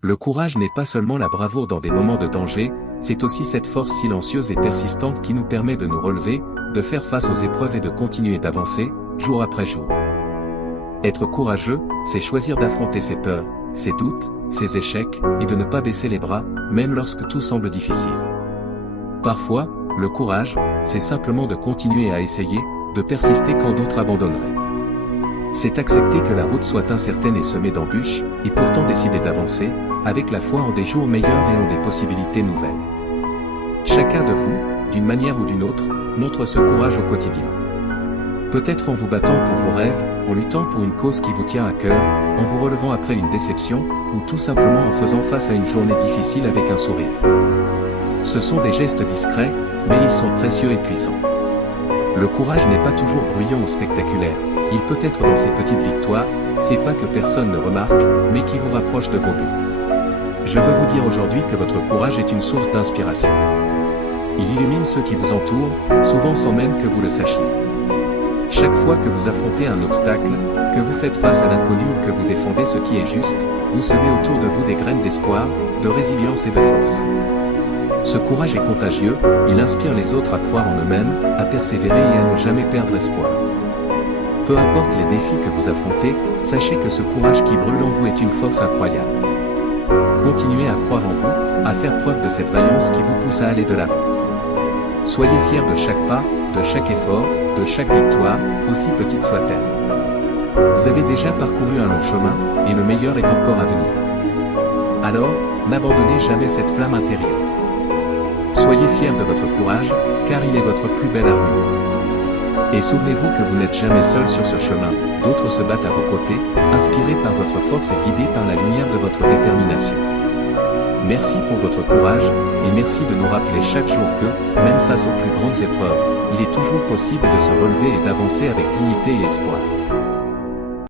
Le courage n'est pas seulement la bravoure dans des moments de danger, c'est aussi cette force silencieuse et persistante qui nous permet de nous relever, de faire face aux épreuves et de continuer d'avancer, jour après jour. Être courageux, c'est choisir d'affronter ses peurs, ses doutes, ses échecs, et de ne pas baisser les bras, même lorsque tout semble difficile. Parfois, le courage, c'est simplement de continuer à essayer, de persister quand d'autres abandonneraient. C'est accepter que la route soit incertaine et semée d'embûches, et pourtant décider d'avancer, avec la foi en des jours meilleurs et en des possibilités nouvelles. Chacun de vous, d'une manière ou d'une autre, montre ce courage au quotidien. Peut-être en vous battant pour vos rêves, en luttant pour une cause qui vous tient à cœur, en vous relevant après une déception, ou tout simplement en faisant face à une journée difficile avec un sourire. Ce sont des gestes discrets, mais ils sont précieux et puissants. Le courage n'est pas toujours bruyant ou spectaculaire, il peut être dans ces petites victoires, ces pas que personne ne remarque, mais qui vous rapprochent de vos buts. Je veux vous dire aujourd'hui que votre courage est une source d'inspiration. Il illumine ceux qui vous entourent, souvent sans même que vous le sachiez. Chaque fois que vous affrontez un obstacle, que vous faites face à l'inconnu ou que vous défendez ce qui est juste, vous semez autour de vous des graines d'espoir, de résilience et de force. Ce courage est contagieux, il inspire les autres à croire en eux-mêmes, à persévérer et à ne jamais perdre espoir. Peu importe les défis que vous affrontez, sachez que ce courage qui brûle en vous est une force incroyable. Continuez à croire en vous, à faire preuve de cette vaillance qui vous pousse à aller de l'avant. Soyez fiers de chaque pas, de chaque effort, de chaque victoire, aussi petite soit-elle. Vous avez déjà parcouru un long chemin, et le meilleur est encore à venir. Alors, n'abandonnez jamais cette flamme intérieure. Soyez fiers de votre courage, car il est votre plus belle armure. Et souvenez-vous que vous n'êtes jamais seul sur ce chemin, d'autres se battent à vos côtés, inspirés par votre force et guidés par la lumière de votre détermination. Merci pour votre courage, et merci de nous rappeler chaque jour que, même face aux plus grandes épreuves, il est toujours possible de se relever et d'avancer avec dignité et espoir.